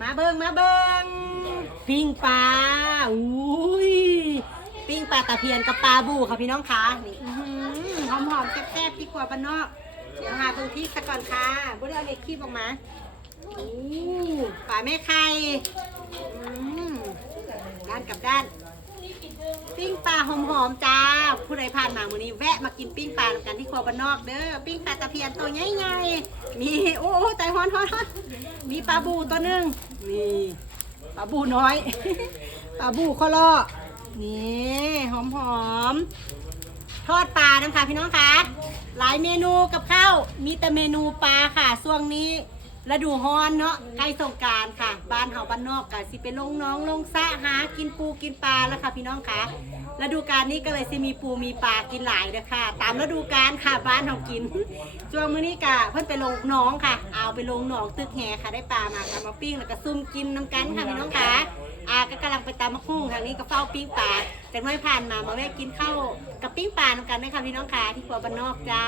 มาเบิงปิ้งปลาอุ้ยปิ้งปลาตะเพียนกับปลาบูค่ะพี่น้องคะนี่หอมๆแซ่บๆที่ครัวบ้านนอกเดี๋ยวหาตรงที่สักก่อนค่ะบุได้เอาเล็กขี้ออกมาปลาแม่ไข่ด้านกับด้านปิ้งปลาหอมๆจ้าผู้ใดผ่านมามื้อนี้แวะมากินปิ้งปลากันที่ครัวบ้านนอกเด้อปิ้งปลาตะเพียนตัวใหญ่ๆมีโอ้ใจฮ้อนมีปลาบูตัวนึงนี่ปลาบูน้อย ปลาบูข้อล่อนี่หอมทอดปลานะคะพี่น้องคะหลายเมนูกับข้าวมีแต่เมนูปลาค่ะช่วงนี้ฤดูฮ้อนเนาะใกล้สงกรานต์ค่ะบ้านเฮาบ้านนอกก็สิไปลงน้องลงสระหากินปูกินปลาแล้วค่ะพี่น้องคะฤดูกาลนี้ก็เลยสิมีปูมีปลากินหลายเด้อค่ะตามฤดูกาลค่ะบ้านเฮากิน ช่วงมื้อนี้ก็เพิ่นไปลงน้องค่ะเอาไปลงหนองตึกแหค่ะได้ปลามาค่ะมาปิ้งแล้วก็ซุ่มกินน้ำกันค่ะพี่น้องคะก็กำลังไปตามมะคุ้งทางนี้ก็เฝ้าปิ้งปลาแต่ไม่ผ่านมาแวะกินข้าวกับปิ้งปลาน้ำกันนะคะพี่น้องคะที่ครัวบ้านนอกจ้า